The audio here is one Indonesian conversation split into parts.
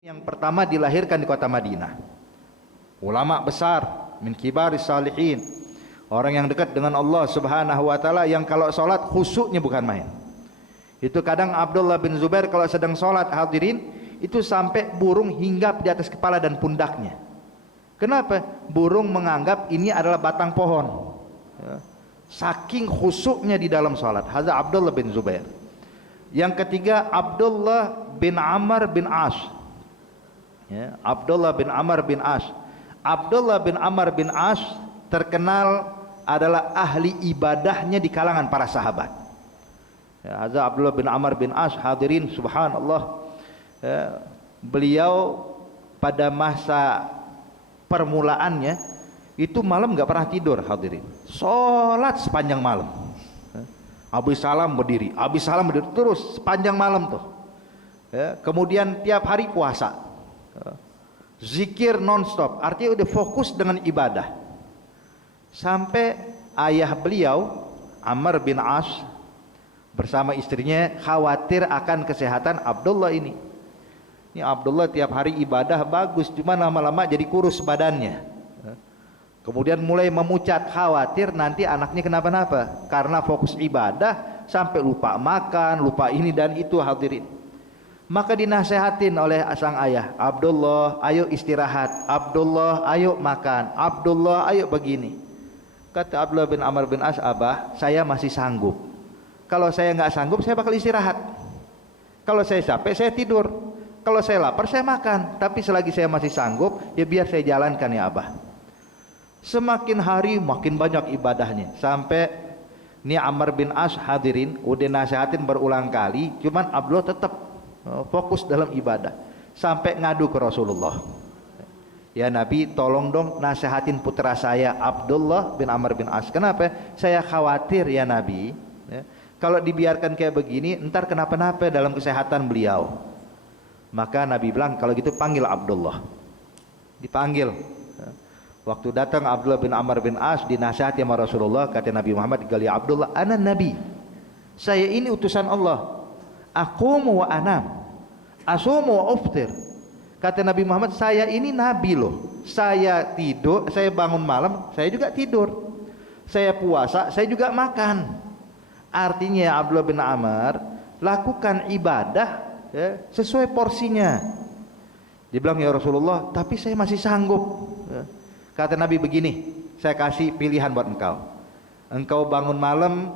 Yang pertama dilahirkan di kota Madinah. Ulama besar min kibaris salihin, orang yang dekat dengan Allah Subhanahu wa taala, yang kalau salat khusyuknya bukan main. Itu kadang Abdullah bin Zubair kalau sedang salat, hadirin, itu sampai burung hinggap di atas kepala dan pundaknya. Kenapa? Burung menganggap ini adalah batang pohon. Saking khusyuknya di dalam salat. Hadza Abdullah bin Zubair. Yang ketiga Abdullah bin Amr bin As. Abdullah bin Amr bin As. Abdullah bin Amr bin As terkenal adalah ahli ibadahnya di kalangan para sahabat. Hadza Abdullah bin Amr bin As, hadirin subhanallah. Beliau pada masa permulaannya itu malam nggak pernah tidur, hadirin. Salat sepanjang malam. Habis salam berdiri, habis salam berdiri terus sepanjang malam tuh. Kemudian tiap hari puasa. Zikir non-stop, artinya udah fokus dengan ibadah. Sampai ayah beliau Amr bin As bersama istrinya khawatir akan kesehatan Abdullah ini. Ini Abdullah tiap hari ibadah bagus, cuma lama-lama jadi kurus badannya. Kemudian mulai memucat, khawatir nanti anaknya kenapa-napa karena fokus ibadah sampai lupa makan, lupa ini dan itu, hadirin. Maka dinasehatin oleh sang ayah, Abdullah ayo istirahat, Abdullah ayo makan, Abdullah ayo begini. Kata Abdullah bin Amr bin As, abah saya masih sanggup. Kalau saya nggak sanggup saya bakal istirahat. Kalau saya capek saya tidur. Kalau saya lapar saya makan. Tapi selagi saya masih sanggup ya biar saya jalankan ya abah. Semakin hari makin banyak ibadahnya. Sampai ini Amr bin As, hadirin, udah nasehatin berulang kali, cuman Abdullah tetap fokus dalam ibadah sampai ngadu ke Rasulullah, ya Nabi tolong dong nasihatin putra saya Abdullah bin Amr bin As. Kenapa? Saya khawatir ya Nabi, kalau dibiarkan kayak begini entar kenapa-napa dalam kesehatan beliau. Maka Nabi bilang kalau gitu panggil Abdullah. Dipanggil. Waktu datang Abdullah bin Amr bin As dinasihati sama Rasulullah, kata Nabi Muhammad, gali Abdullah, ana Nabi, saya ini utusan Allah. Aqumu wa anam, asumu wa uftir. Kata Nabi Muhammad, saya ini nabi loh. Saya tidur, saya bangun malam, saya juga tidur. Saya puasa, saya juga makan. Artinya Abdullah bin Amr lakukan ibadah sesuai porsinya. Dia bilang, ya Rasulullah, tapi saya masih sanggup. Kata Nabi begini, saya kasih pilihan buat engkau. Engkau bangun malam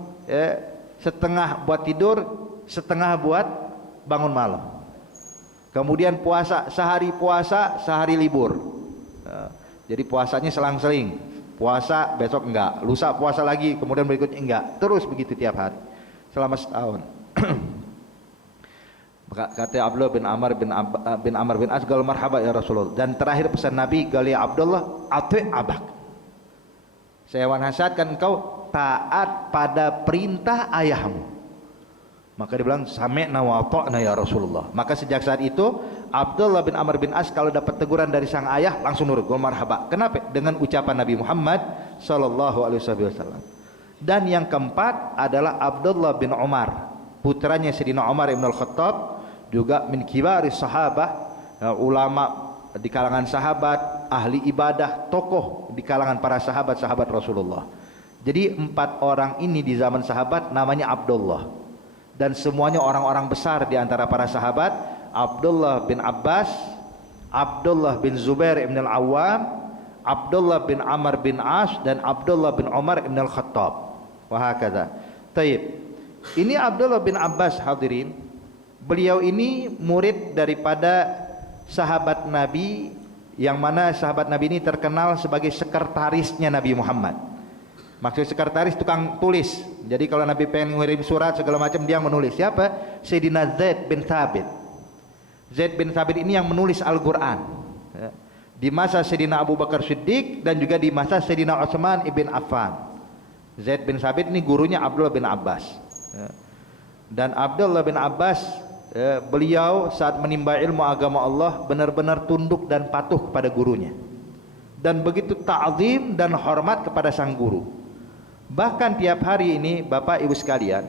setengah buat tidur, setengah buat bangun malam. Kemudian puasa, sehari libur. Jadi puasanya selang-seling. Puasa besok enggak, lusa puasa lagi, kemudian berikutnya enggak. Terus begitu tiap hari selama setahun. Kata Abdullah bin Amr bin As, gal marhaba ya Rasulullah. Dan terakhir pesan Nabi, gali Abdullah, ati abak. Saya nasihatkan engkau taat pada perintah ayahmu. Maka dia bilang sami'na wa ata'na ya Rasulullah. Maka sejak saat itu Abdullah bin Amr bin As kalau dapat teguran dari sang ayah langsung nurut, qul marhaba. Kenapa? Dengan ucapan Nabi Muhammad sallallahu alaihi wasallam. Dan yang keempat adalah Abdullah bin Umar, putranya Sayyidina Umar ibn al-Khattab, juga min kibaris sahabah, ulama di kalangan sahabat, ahli ibadah, tokoh di kalangan para sahabat Rasulullah. Jadi 4 orang ini di zaman sahabat namanya Abdullah. Dan semuanya orang-orang besar di antara para sahabat. Abdullah bin Abbas, Abdullah bin Zubair ibn al-Awwam, Abdullah bin Amr bin As, dan Abdullah bin Umar ibn al-Khattab. Wahakadha. Taib. Ini Abdullah bin Abbas, hadirin. Beliau ini murid daripada sahabat Nabi, yang mana sahabat Nabi ini terkenal sebagai sekretarisnya Nabi Muhammad. Maksud sekretaris tukang tulis. Jadi kalau Nabi pengen ngirim surat segala macam dia yang menulis. Siapa? Sayyidina Zaid bin Thabit. Zaid bin Thabit ini yang menulis Al-Quran di masa Sayyidina Abu Bakar Siddiq dan juga di masa Sayyidina Utsman ibn Affan. Zaid bin Thabit ini gurunya Abdullah bin Abbas. Dan Abdullah bin Abbas beliau saat menimba ilmu agama Allah benar-benar tunduk dan patuh kepada gurunya. Dan begitu ta'zim dan hormat kepada sang guru. Bahkan tiap hari ini Bapak Ibu sekalian,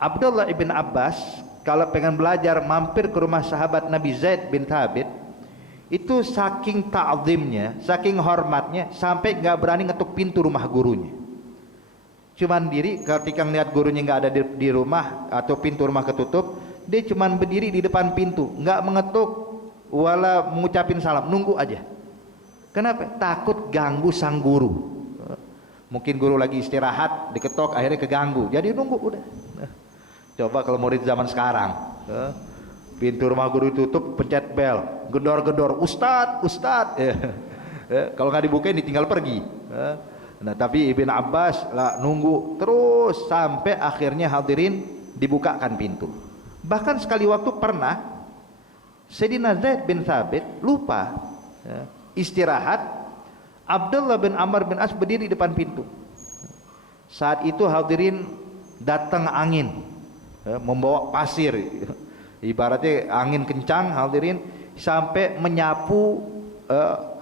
Abdullah ibn Abbas kalau pengen belajar mampir ke rumah sahabat Nabi Zaid bin Thabit, itu saking ta'zimnya, saking hormatnya sampai nggak berani ngetuk pintu rumah gurunya. Cuman diri ketika ngeliat gurunya nggak ada di rumah atau pintu rumah ketutup, dia cuman berdiri di depan pintu, nggak mengetuk wala mengucapin salam, nunggu aja. Kenapa? Takut ganggu sang guru. Mungkin guru lagi istirahat, diketok, akhirnya keganggu. Jadi nunggu udah. Coba kalau murid zaman sekarang, pintu rumah guru tutup, pencet bel, gedor-gedor, Ustadz, Ustadz. Kalau nggak dibukain ditinggal pergi. Nah, tapi Ibn Abbas lah nunggu terus sampai akhirnya hadirin dibukakan pintu. Bahkan sekali waktu pernah Sayyidina Zaid bin Thabit lupa istirahat. Abdullah bin Amr bin As berdiri di depan pintu. Saat itu hadirin datang angin, membawa pasir, ibaratnya angin kencang hadirin, sampai menyapu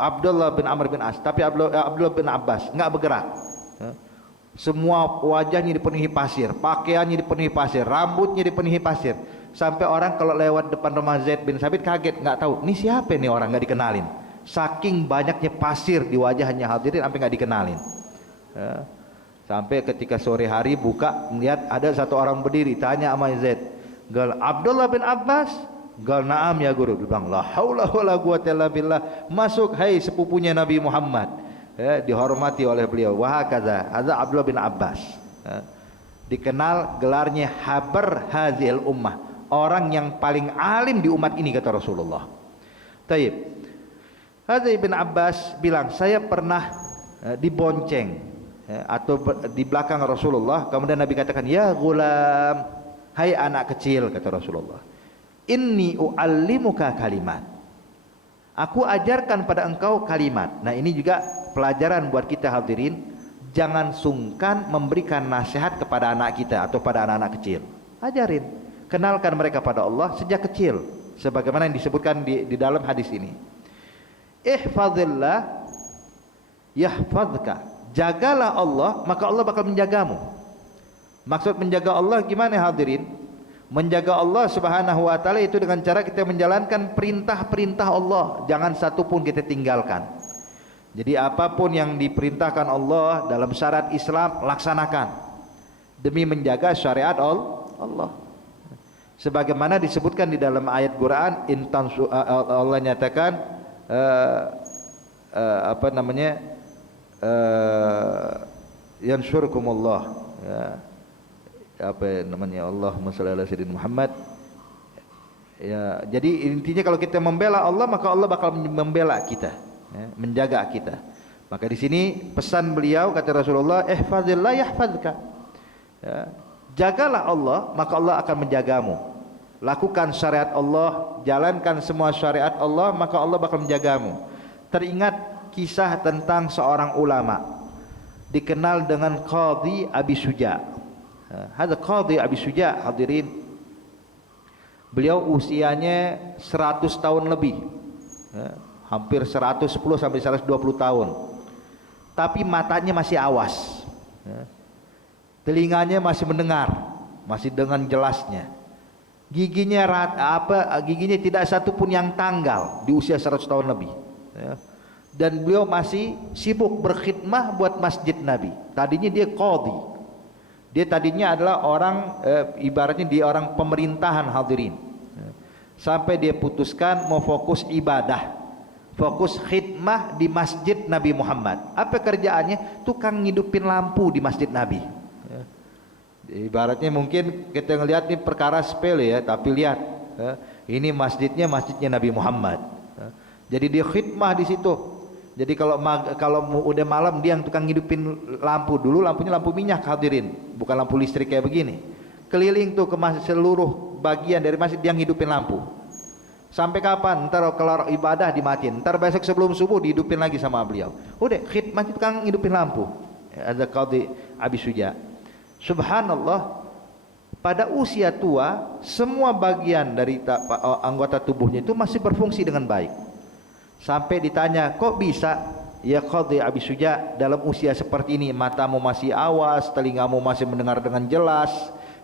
Abdullah bin Amr bin As. Tapi Abdullah bin Abbas nggak bergerak. Semua wajahnya dipenuhi pasir, pakaiannya dipenuhi pasir, rambutnya dipenuhi pasir. Sampai orang kalau lewat depan rumah Zaid bin Thabit kaget, nggak tahu ini siapa nih orang, nggak dikenalin. Saking banyaknya pasir di wajahnya hadirin sampai nggak dikenalin. Sampai ketika sore hari buka melihat ada satu orang berdiri, tanya sama Zaid, gal Abdullah bin Abbas, gal naam ya guru. Dia bilang la haula wala quwwata illa billah, masuk hai sepupunya Nabi Muhammad. Dihormati oleh beliau. Wahakaza hadza Abdullah bin Abbas, dikenal gelarnya habar hazil ummah, orang yang paling alim di umat ini kata Rasulullah. Taib. Hadza Ibn Abbas bilang, saya pernah dibonceng atau di belakang Rasulullah, kemudian Nabi katakan, ya gulam, hai anak kecil, kata Rasulullah, inni uallimuka kalimat, aku ajarkan pada engkau kalimat. Nah, ini juga pelajaran buat kita hadirin, jangan sungkan memberikan nasihat kepada anak kita atau pada anak-anak kecil. Ajarin, kenalkan mereka pada Allah sejak kecil, sebagaimana yang disebutkan di dalam hadis ini. Ihfazillah yahfazka, jagalah Allah maka Allah bakal menjagamu. Maksud menjaga Allah gimana hadirin? Menjaga Allah subhanahu wa ta'ala itu dengan cara kita menjalankan perintah-perintah Allah, jangan satu pun kita tinggalkan. Jadi apapun yang diperintahkan Allah dalam syarat Islam laksanakan demi menjaga syariat Allah. Sebagaimana disebutkan di dalam ayat Quran, Allah nyatakan yansurkumullah, Allahumma shalli ala sayyidina Muhammad. Ya, jadi intinya kalau kita membela Allah maka Allah bakal membela kita, menjaga kita. Maka di sini pesan beliau kata Rasulullah, ihfazillah yahfazka, jagalah Allah maka Allah akan menjagamu. Lakukan syariat Allah, jalankan semua syariat Allah, maka Allah bakal menjagamu. Teringat kisah tentang seorang ulama dikenal dengan Qadhi Abi Suja. Hadza Qadhi Abi Suja hadirin, beliau usianya 100 tahun lebih, hampir 110 sampai 120 tahun. Tapi matanya masih awas, telinganya masih mendengar, masih dengan jelasnya. Giginya giginya tidak satu pun yang tanggal di usia 100 tahun lebih. Dan beliau masih sibuk berkhidmah buat masjid Nabi. Tadinya dia qadhi. Dia tadinya adalah orang ibaratnya dia orang pemerintahan hadirin. Sampai dia putuskan mau fokus ibadah, fokus khidmah di masjid Nabi Muhammad. Apa kerjaannya? Tukang ngidupin lampu di masjid Nabi. Ibaratnya mungkin kita ngelihat ini perkara sepele ya, tapi lihat ini masjidnya Nabi Muhammad. Jadi dia khidmah di situ. Jadi kalau udah malam dia yang tukang ngidupin lampu. Dulu lampunya lampu minyak hadirin, bukan lampu listrik kayak begini. Keliling tuh ke seluruh bagian dari masjid dia ngidupin lampu. Sampai kapan? Ntar kelar ibadah dimatiin. Ntar besok sebelum subuh dihidupin lagi sama beliau. Udah khidmah itu tukang ngidupin lampu. Ada Qadhi Abi Suja. Subhanallah, pada usia tua semua bagian dari anggota tubuhnya itu masih berfungsi dengan baik. Sampai ditanya, kok bisa ya Qadhi Abi Suja dalam usia seperti ini, matamu masih awas, telingamu masih mendengar dengan jelas,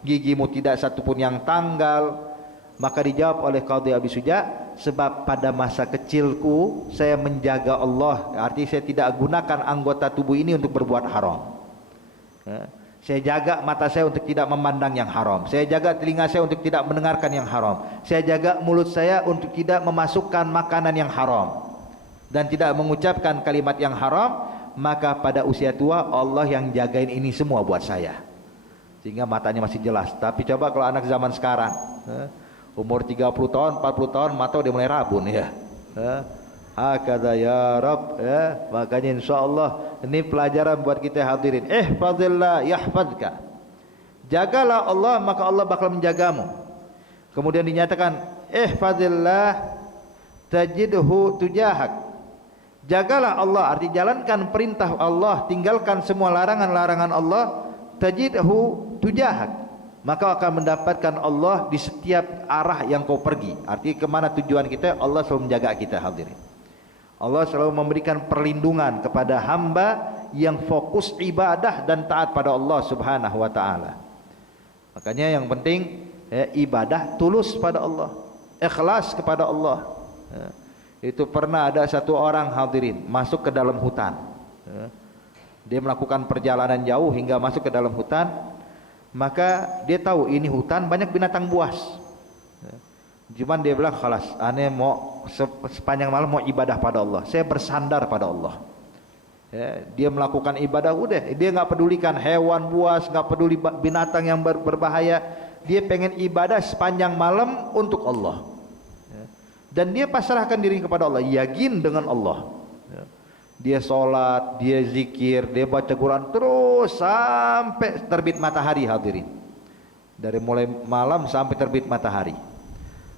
gigimu tidak satupun yang tanggal. Maka dijawab oleh Qadhi Abi Suja, sebab pada masa kecilku saya menjaga Allah, artinya saya tidak gunakan anggota tubuh ini untuk berbuat haram. Saya jaga mata saya untuk tidak memandang yang haram, saya jaga telinga saya untuk tidak mendengarkan yang haram, saya jaga mulut saya untuk tidak memasukkan makanan yang haram dan tidak mengucapkan kalimat yang haram. Maka pada usia tua Allah yang jagain ini semua buat saya, sehingga matanya masih jelas. Tapi coba kalau anak zaman sekarang, umur 30 tahun, 40 tahun, mata udah mulai rabun ya. Hakadha ya Rabb ya. Makanya insyaallah ini pelajaran buat kita hadirin. Ihfazillah yahfazka. Jagalah Allah maka Allah bakal menjagamu. Kemudian dinyatakan ihfazillah tajidhu tujahak. Jagalah Allah, arti jalankan perintah Allah, tinggalkan semua larangan-larangan Allah, tajidhu tujahak. Maka akan mendapatkan Allah di setiap arah yang kau pergi. Arti kemana tujuan kita, Allah selalu menjaga kita hadirin. Allah selalu memberikan perlindungan kepada hamba yang fokus ibadah dan taat pada Allah Subhanahu wa taala. Makanya yang penting ibadah tulus pada Allah, ikhlas kepada Allah. Itu pernah ada satu orang hadirin masuk ke dalam hutan. Dia melakukan perjalanan jauh hingga masuk ke dalam hutan. Maka dia tahu ini hutan banyak binatang buas. Cuman dia bilang, "Khalas, ane mau sepanjang malam mau ibadah pada Allah. Saya bersandar pada Allah." Ya, dia melakukan ibadah udah, dia nggak pedulikan hewan buas, nggak peduli binatang yang berbahaya. Dia pengen ibadah sepanjang malam untuk Allah. Ya. Dan dia pasrahkan diri kepada Allah, yakin dengan Allah. Ya. Dia sholat, dia zikir, dia baca Quran terus sampai terbit matahari hadirin. Dari mulai malam sampai terbit matahari.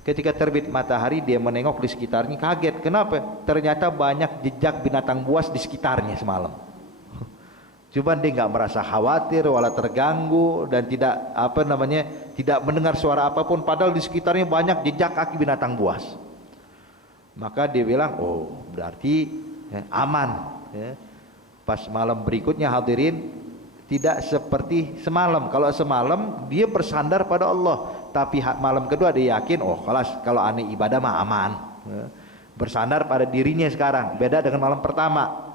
Ketika terbit matahari dia menengok di sekitarnya, kaget. Kenapa? Ternyata banyak jejak binatang buas di sekitarnya semalam. Cuman dia nggak merasa khawatir, wala terganggu dan tidak tidak mendengar suara apapun. Padahal di sekitarnya banyak jejak kaki binatang buas. Maka dia bilang, oh berarti aman. Pas malam berikutnya hadirin tidak seperti semalam. Kalau semalam dia bersandar pada Allah. Tapi malam kedua dia yakin, oh kalau aneh ibadah mah aman. Bersandar pada dirinya sekarang, beda dengan malam pertama.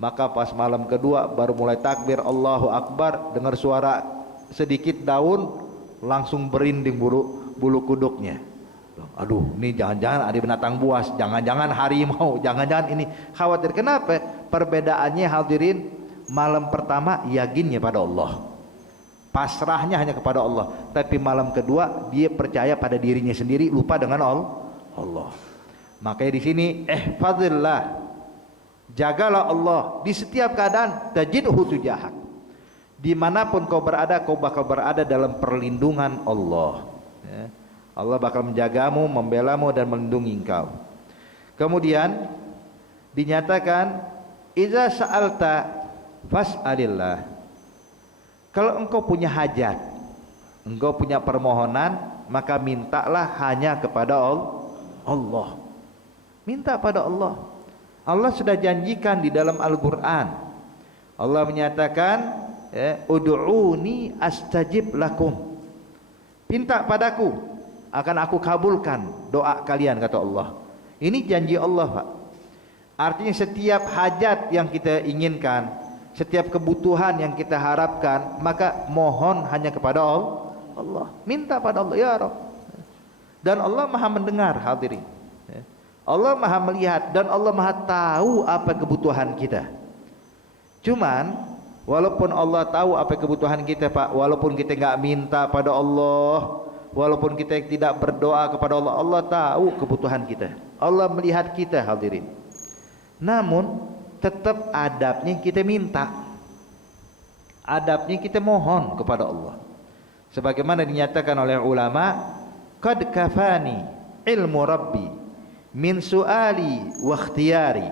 Maka pas malam kedua baru mulai takbir Allahu Akbar, dengar suara sedikit daun langsung berinding bulu kuduknya. Aduh, ini jangan-jangan ada binatang buas, jangan-jangan harimau, jangan-jangan ini. Khawatir. Kenapa? Perbedaannya hadirin, malam pertama yakinnya pada Allah, pasrahnya hanya kepada Allah. Tapi malam kedua dia percaya pada dirinya sendiri, lupa dengan Allah. Makanya di sini ihfazillah, jagalah Allah di setiap keadaan, tajidhu tujahak. Dimanapun kau berada, kau bakal berada dalam perlindungan Allah. Allah bakal menjagamu, membelamu dan melindungi engkau. Kemudian dinyatakan iza sa'alta fas'alillah. Kalau engkau punya hajat, engkau punya permohonan, maka mintalah hanya kepada Allah. Minta pada Allah. Allah sudah janjikan di dalam Al-Quran. Allah menyatakan, ud'uni astajib lakum. Minta padaku, akan aku kabulkan doa kalian, kata Allah. Ini janji Allah, Pak. Artinya setiap hajat yang kita inginkan, setiap kebutuhan yang kita harapkan, maka mohon hanya kepada Allah. Minta pada Allah, ya Rabb. Dan Allah Maha mendengar hadirin. Allah Maha melihat dan Allah Maha tahu apa kebutuhan kita. Cuman walaupun Allah tahu apa kebutuhan kita, Pak, walaupun kita nggak minta pada Allah, walaupun kita tidak berdoa kepada Allah, Allah tahu kebutuhan kita. Allah melihat kita hadirin. Namun tetap adabnya kita minta, adabnya kita mohon kepada Allah. Sebagaimana dinyatakan oleh ulama, qad kafani ilmu rabbi min su'ali wa ikhtiyari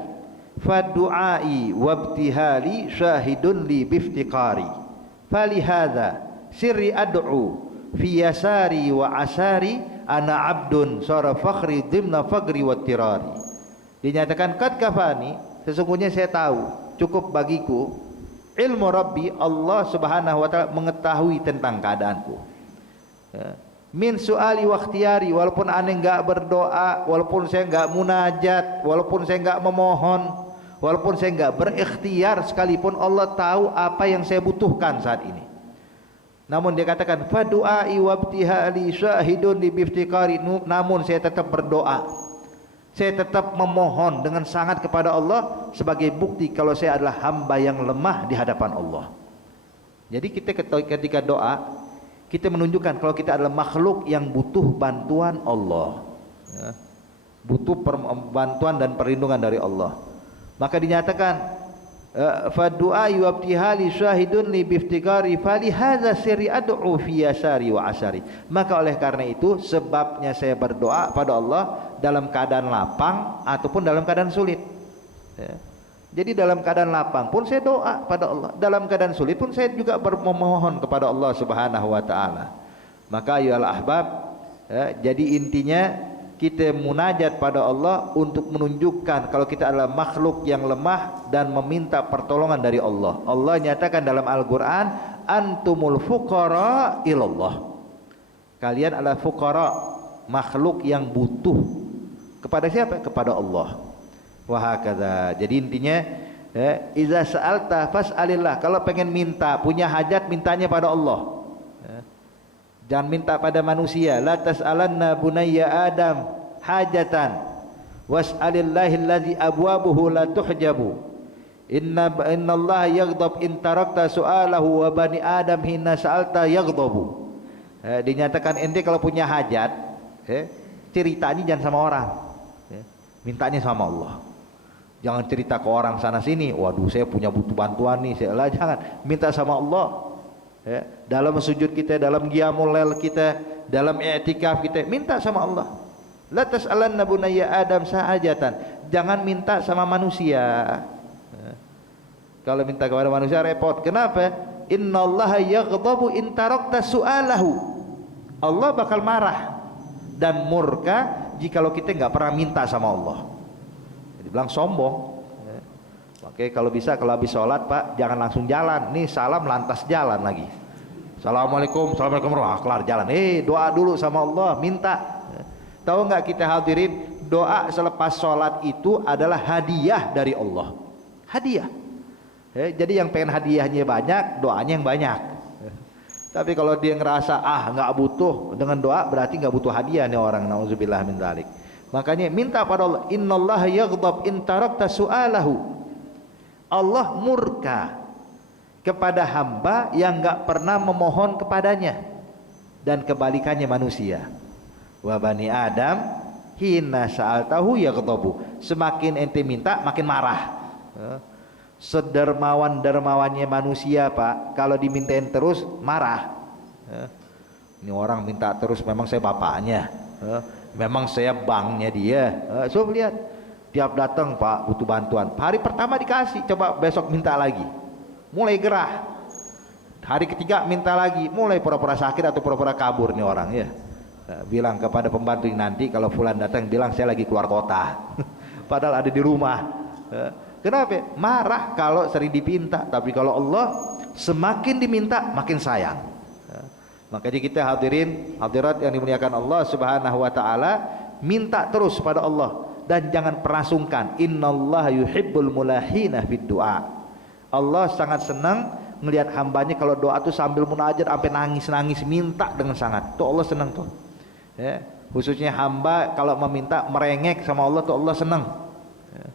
fadu'ai wa ibtihali syahidun li biftiqari falihadha sirri ad'u fi yasari wa asari ana abdun sara fakhri dimna fagri wa tirari. Dinyatakan qad kafani, sesungguhnya saya tahu, cukup bagiku ilmu Rabbi, Allah Subhanahu wa taala mengetahui tentang keadaanku. Ya. Min su'ali wa ikhtiyari, walaupun aneh enggak berdoa, walaupun saya enggak munajat, walaupun saya enggak memohon, walaupun saya enggak berikhtiar sekalipun, Allah tahu apa yang saya butuhkan saat ini. Namun dia katakan fa du'ai wa ibtihali syahidun li biftiqari, namun saya tetap berdoa. Saya tetap memohon dengan sangat kepada Allah sebagai bukti kalau saya adalah hamba yang lemah di hadapan Allah. Jadi kita ketika doa, kita menunjukkan kalau kita adalah makhluk yang butuh bantuan Allah, ya, butuh bantuan dan perlindungan dari Allah. Maka dinyatakan fa du'a wa ibtihali syahidun li biftiqari fali hadza sirri ad'u fi yasari wa asari. Maka oleh karena itu sebabnya saya berdoa pada Allah dalam keadaan lapang ataupun dalam keadaan sulit, ya. Jadi dalam keadaan lapang pun saya doa pada Allah, dalam keadaan sulit pun saya juga memohon kepada Allah Subhanahu wa taala. Maka ayyuhal ahbab, ya, jadi intinya kita munajat pada Allah untuk menunjukkan kalau kita adalah makhluk yang lemah dan meminta pertolongan dari Allah. Allah nyatakan dalam Al-Qur'an, antumul fuqara ilallah. Kalian adalah fuqara, makhluk yang butuh kepada siapa? Kepada Allah. Wahakadha. Jadi intinya, iza sa'alta fas'alillah. Kalau pengen minta, punya hajat, mintanya pada Allah, ya. Jangan minta pada manusia. La tas'alanna bunayya Adam hajatan was'alillahi allazi abwabuhu la tuhjabu. Innallaha yaghdab in tarakta su'alahu wa bani Adam hina sa'alta yaghdabu. Dinyatakan ente kalau punya hajat, ceritanya jangan sama orang, mintanya sama Allah. Jangan cerita ke orang sana sini, waduh saya punya butuh bantuan nih, saya jangan, minta sama Allah, ya. Dalam sujud kita, dalam qiyamul lail kita, dalam i'tikaf kita, minta sama Allah. La tas'alanna bunayya Adam sa'ajatan. Jangan minta sama manusia, ya. Kalau minta kepada manusia repot. Kenapa? Innallaha yaghdabu in tarakta su'alahu. Allah bakal marah dan murka jikalau kita enggak pernah minta sama Allah. Bilang sombong, ya. Oke, kalau bisa kalau habis sholat Pak jangan langsung jalan, nih salam lantas jalan lagi. Assalamualaikum, assalamualaikum, kelar jalan. Doa dulu sama Allah, minta. Ya. Tahu nggak kita hadirin, doa selepas sholat itu adalah hadiah dari Allah, hadiah. Ya, jadi yang pengen hadiahnya banyak, doanya yang banyak. Ya. Tapi kalau dia ngerasa nggak butuh dengan doa, berarti nggak butuh hadiah nih orang. Nauzubillah min dzalik. Makanya minta pada Allah, innallaha yaghdab in tarakta su'alahu. Allah murka kepada hamba yang enggak pernah memohon kepadanya, dan kebalikannya manusia. Wa bani Adam hina sa'altahu yaghdabu. Semakin ente minta makin marah. Sedermawan-dermawannya manusia Pak, kalau dimintain terus marah. Ini orang minta terus, memang saya bapaknya, memang saya banknya dia. So lihat, tiap datang Pak butuh bantuan, hari pertama dikasih, coba besok minta lagi, mulai gerah. Hari ketiga minta lagi, mulai pura-pura sakit atau pura-pura kabur nih orang, ya. Bilang kepada pembantu nanti kalau fulan datang bilang saya lagi keluar kota padahal ada di rumah. Kenapa? Marah kalau sering dipinta. Tapi kalau Allah semakin diminta makin sayang. Makanya kita hadirin hadirat yang dimuliakan Allah Subhanahu wa taala, minta terus pada Allah dan jangan pernah sungkan. Innallaha yuhibbul mulahina fid du'a. Allah sangat senang melihat hambanya kalau doa tuh sambil munajat sampai nangis-nangis minta dengan sangat. Tuh Allah senang tuh. Ya, khususnya hamba kalau meminta merengek sama Allah tuh Allah senang. Ya.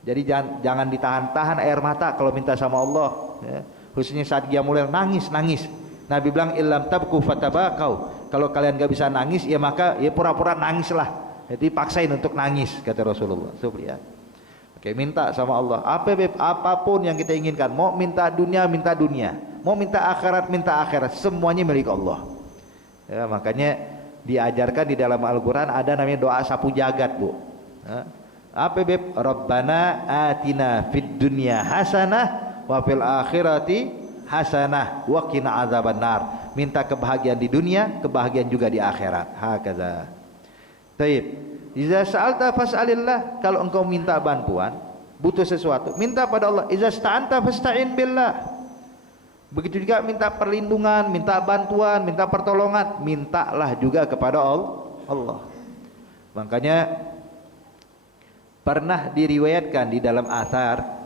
Jadi jangan ditahan-tahan air mata kalau minta sama Allah. Ya. Khususnya saat dia mulai nangis-nangis. Nabi bilang illam tabku fatabakau. Kalau kalian gak bisa nangis ya maka ya pura-pura nangislah. Jadi paksain untuk nangis kata Rasulullah. Lihat. Oke, minta sama Allah. Apapun yang kita inginkan, mau minta dunia, mau minta akhirat, semuanya milik Allah. Ya, makanya diajarkan di dalam Al-Qur'an ada namanya doa sapu jagat, Bu. Ya. Rabbana atina fid dunya hasanah wa fil akhirati hasanah wa qina adzabannar. Minta kebahagiaan di dunia, kebahagiaan juga di akhirat. Hakaza. Baik. Iza sa'alta fas'alillah. Kalau engkau minta bantuan, butuh sesuatu, minta pada Allah. Iza sta'anta fasta'in billah. Begitu juga minta perlindungan, minta bantuan, minta pertolongan, mintalah juga kepada Allah. Makanya pernah diriwayatkan di dalam athar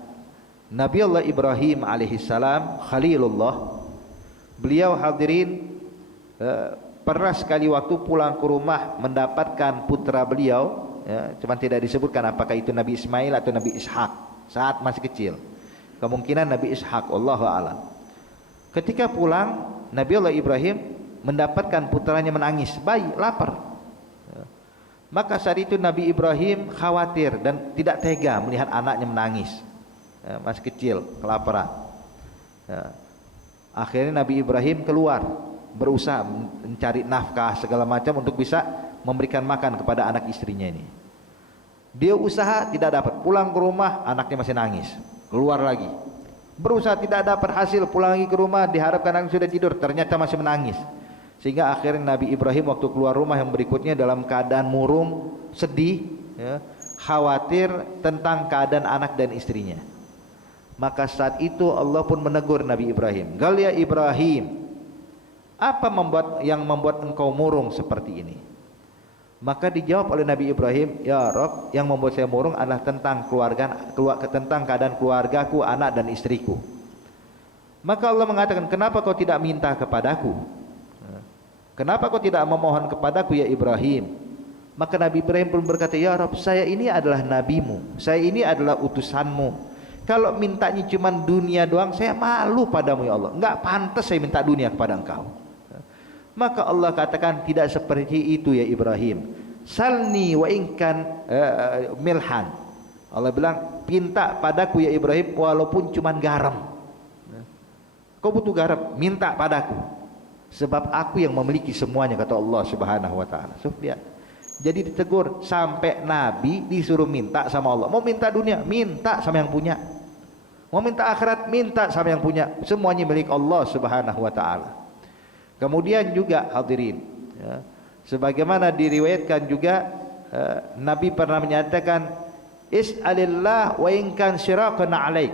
Nabi Allah Ibrahim alaihissalam Khalilullah, beliau hadirin pernah sekali waktu pulang ke rumah mendapatkan putra beliau, ya, cuma tidak disebutkan apakah itu Nabi Ismail atau Nabi Ishak saat masih kecil. Kemungkinan Nabi Ishak, Allahu a'lam. Ketika pulang, Nabi Allah Ibrahim mendapatkan putranya menangis, bayi lapar. Maka saat itu Nabi Ibrahim khawatir dan tidak tega melihat anaknya menangis, masih kecil, kelaparan. Akhirnya Nabi Ibrahim keluar, berusaha mencari nafkah segala macam untuk bisa memberikan makan kepada anak istrinya ini. Dia usaha tidak dapat, pulang ke rumah anaknya masih nangis, keluar lagi. Berusaha tidak dapat hasil, pulang lagi ke rumah, diharapkan anak sudah tidur, ternyata masih menangis. Sehingga akhirnya Nabi Ibrahim waktu keluar rumah yang berikutnya dalam keadaan murung, sedih, ya, khawatir tentang keadaan anak dan istrinya. Maka saat itu Allah pun menegur Nabi Ibrahim, "Gal ya Ibrahim, apa yang membuat engkau murung seperti ini?" Maka dijawab oleh Nabi Ibrahim, "Ya Rabb, yang membuat saya murung adalah tentang tentang keadaan keluargaku, anak dan istriku." Maka Allah mengatakan, "Kenapa kau tidak minta kepadaku? Kenapa kau tidak memohon kepadaku ya Ibrahim?" Maka Nabi Ibrahim pun berkata, "Ya Rabb, saya ini adalah nabimu, saya ini adalah utusanmu. Kalau mintanya cuma dunia doang, saya malu padamu ya Allah. Enggak pantas saya minta dunia kepada engkau." Maka Allah katakan, "Tidak seperti itu ya Ibrahim. Salni wa inkan milhan." Allah bilang, "Minta padaku ya Ibrahim walaupun cuma garam. Kau butuh garam, minta padaku. Sebab aku yang memiliki semuanya," kata Allah Subhanahu wa taala. So, lihat. Jadi ditegur sampai Nabi disuruh minta sama Allah. Mau minta dunia, minta sama yang punya. Mau minta akhirat, minta sama yang punya. Semuanya milik Allah Subhanahu wa taala. Kemudian juga hadirin, ya, sebagaimana diriwayatkan juga Nabi pernah menyatakan, "Is'alillah wa in kan syiraqan 'alaik."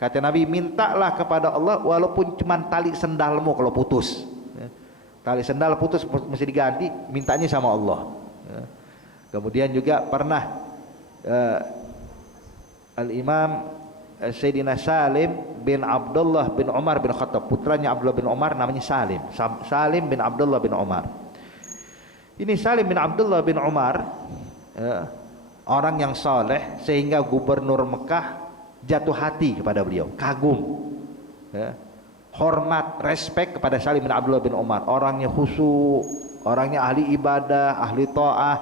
Kata Nabi, mintalah kepada Allah walaupun cuma tali sendalmu kalau putus. Ya, tali sendal putus mesti diganti, mintanya sama Allah. Ya. Kemudian juga pernah Al-Imam Sayyidina Salim bin Abdullah bin Umar bin Khattab, putranya Abdullah bin Umar namanya Salim. Salim bin Abdullah bin Umar. Ini Salim bin Abdullah bin Umar, orang yang saleh sehingga gubernur Mekah jatuh hati kepada beliau, kagum, ya, hormat, respek kepada Salim bin Abdullah bin Umar. Orangnya khusyuk, orangnya ahli ibadah, ahli ta'ah.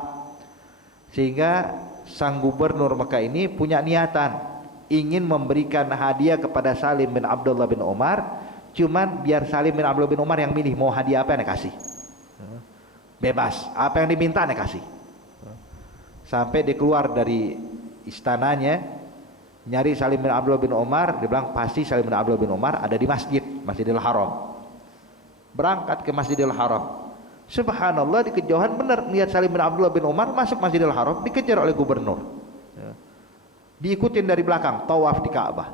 Sehingga sang gubernur Mekah ini punya niatan ingin memberikan hadiah kepada Salim bin Abdullah bin Umar, cuman biar Salim bin Abdullah bin Umar yang milih mau hadiah apa yang dikasih. Bebas, apa yang diminta dia kasih. Sampai dia keluar dari istananya nyari Salim bin Abdullah bin Umar, dia bilang pasti Salim bin Abdullah bin Umar ada di Masjidil Haram. Berangkat ke Masjidil Haram. Subhanallah, di kejauhan benar lihat Salim bin Abdullah bin Umar masuk Masjidil Haram, dikejar oleh gubernur. Diikutin dari belakang, tawaf di Ka'bah.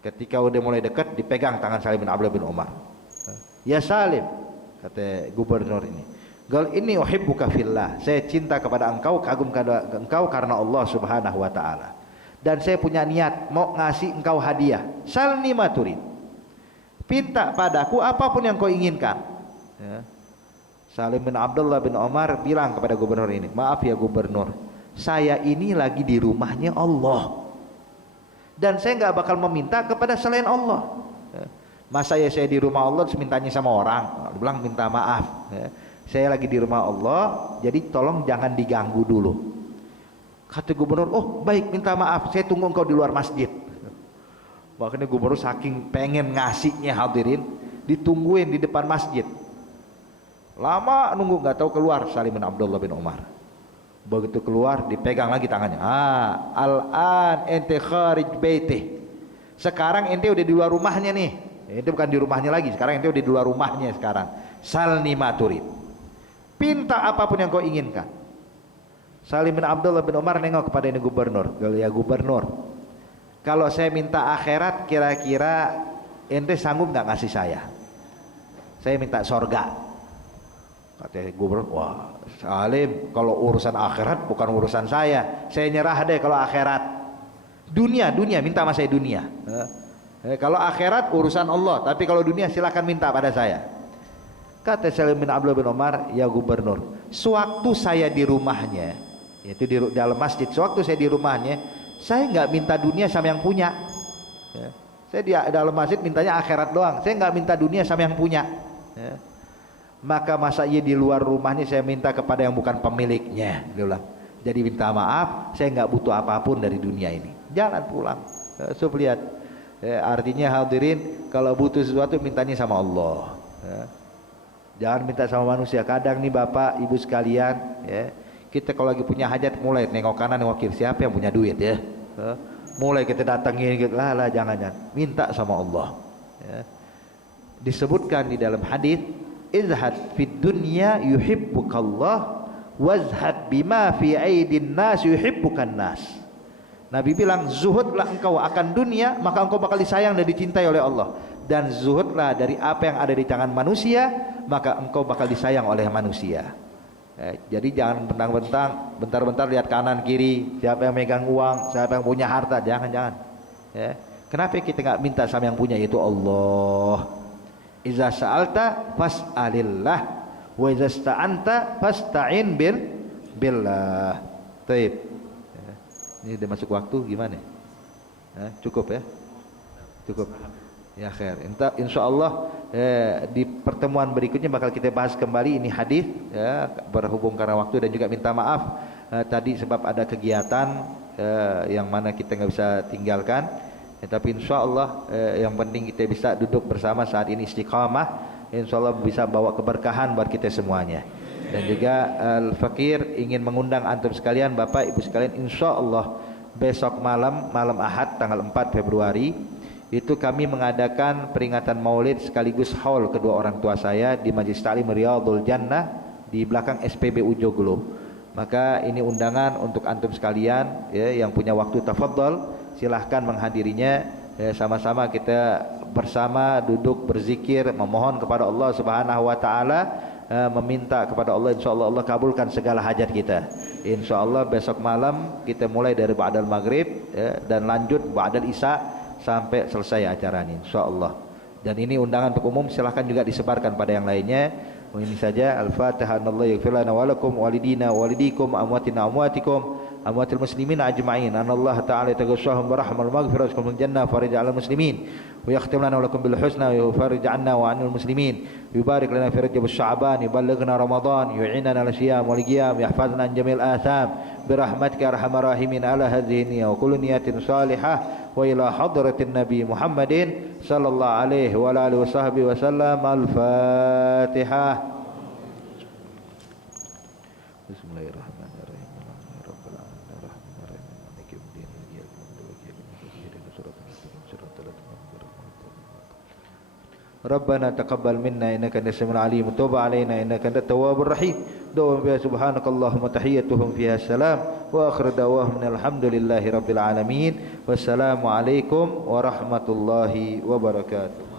Ketika udah mulai dekat, dipegang tangan Salim bin Abdullah bin Umar. "Ya Salim," kata gubernur ini, "Gal ini uhibbuka fillah." Saya cinta kepada engkau, kagum kepada engkau karena Allah Subhanahu wa taala. Dan saya punya niat mau ngasih engkau hadiah. Salni maturin. Pinta padaku apapun yang kau inginkan. Ya. Salim bin Abdullah bin Umar bilang kepada gubernur ini, "Maaf ya gubernur, saya ini lagi di rumahnya Allah dan saya nggak bakal meminta kepada selain Allah. Masa ya saya di rumah Allah terus mintanya sama orang?" Dia bilang, "Minta maaf, saya lagi di rumah Allah, jadi tolong jangan diganggu dulu." Kata gubernur, "Oh baik, minta maaf, saya tunggu engkau di luar masjid." Makanya gubernur saking pengen ngasihnya hadirin, ditungguin di depan masjid. Lama nunggu nggak tahu keluar Salim bin Abdullah bin Umar. Begitu keluar dipegang lagi tangannya. Al-an ente kharij baitih. Sekarang ente udah di luar rumahnya nih. Ente bukan di rumahnya lagi, sekarang ente udah di luar rumahnya sekarang. Salni maturid. Pinta apapun yang kau inginkan. Salim bin Abdullah bin Umar nengok kepada ini gubernur. "Ya gubernur, kalau saya minta akhirat kira-kira ente sanggup nggak ngasih saya? Saya minta sorga. Kata gubernur, wah Salim, kalau urusan akhirat bukan urusan saya nyerah deh kalau akhirat. Dunia minta sama saya dunia. Kalau akhirat urusan Allah, tapi kalau dunia silakan minta pada saya. Kata Salim bin Abdullah bin Umar, ya gubernur, sewaktu saya di rumahnya, yaitu di dalam masjid, sewaktu saya di rumahnya, saya nggak minta dunia sama yang punya. Ya. Saya di dalam masjid mintanya akhirat doang, saya nggak minta dunia sama yang punya. Ya. Maka masa iya di luar rumahnya saya minta kepada yang bukan pemiliknya, dia bilang. Jadi minta maaf, saya nggak butuh apapun dari dunia ini. Jalan pulang. Sob lihat. Artinya hadirin, kalau butuh sesuatu mintanya sama Allah. Jangan minta sama manusia. Kadang nih bapak ibu sekalian, kita kalau lagi punya hajat mulai nengok kanan nengok kiri, siapa yang punya duit ya? Mulai kita datangin gitu, lah jangan minta sama Allah. Disebutkan di dalam hadis, izhad fid dunya yuhibbukallah wazhad bima fi aidin nas yuhibbukan nas. Nabi bilang, zuhudlah engkau akan dunia, maka engkau bakal disayang dan dicintai oleh Allah. Dan zuhudlah dari apa yang ada di tangan manusia, maka engkau bakal disayang oleh manusia. Jadi jangan bentar-bentar lihat kanan kiri, siapa yang megang uang, siapa yang punya harta, jangan. Kenapa kita nggak minta sama yang punya, yaitu Allah. Iza sa'alta fas'alillah, wa iza sta'anta fasta'in billah. Taib. Ini udah masuk waktu gimana? Cukup ya? Cukup. Ya khair. Insyaallah di pertemuan berikutnya bakal kita bahas kembali ini hadis ya, berhubung karena waktu, dan juga minta maaf tadi sebab ada kegiatan yang mana kita nggak bisa tinggalkan. Tapi insyaallah yang penting kita bisa duduk bersama saat ini istiqamah, insyaallah bisa bawa keberkahan buat kita semuanya. Dan juga Al-Fakir ingin mengundang antum sekalian, Bapak Ibu sekalian, insyaallah besok malam Ahad tanggal 4 Februari itu kami mengadakan peringatan Maulid sekaligus haul kedua orang tua saya di Majlis Ta'lim Riyadhul Jannah di belakang SPBU Joglo. Maka ini undangan untuk antum sekalian ya, yang punya waktu tafadhol silahkan menghadirinya. Sama-sama kita bersama duduk berzikir, memohon kepada Allah Subhanahu wa taala, meminta kepada Allah, insyaallah Allah kabulkan segala hajat kita. Insyaallah besok malam kita mulai dari ba'dal maghrib dan lanjut ba'dal isya sampai selesai acaranya insyaallah. Dan ini undangan untuk umum, silahkan juga disebarkan pada yang lainnya. Ini saja. Al-Fatihah. Anallahu yaghfir lana wa lakum walidina walidikum amwatina amwatikum amwatil muslimin ajma'in. Anallahu ta'ala yataghashshahum birahmatil maghfirah wa jannah farij 'alal muslimin wa yakhtim lana wa lakum bil husna wa yufarrij 'anna wa 'anil muslimin. Yubarik lana fi Rajab Sya'ban, yuballighna Ramadan, yu'inana 'ala siyam wal qiyam, yahfazna an jamil atham birahmatika arhamar rahimin. Ala hadhihi niyya wa kullu niyatin salihah wa ila hadratin nabi Muhammadin sallallahu alaihi wa alihi wa sahbihi wa sallam. Al-Fatihah. Bismillahirrahmanirrahim. Rabbil alamin arrahmanirrahim maliki yaumiddin iyyaka na'budu wa iyyaka nasta'in ihdinas siratal mustaqim siratal ladzina an'amta 'alaihim. Rabbana taqabbal minna innaka antas samiul alim wa tub 'alaina innaka antat tawwabur rahim. Doa biha subhanakallahumma tahiyyatuhum fiha salam wa akhiru da'wahum alhamdulillahi rabbil alamin. Wassalamu alaikum warahmatullahi wabarakatuh.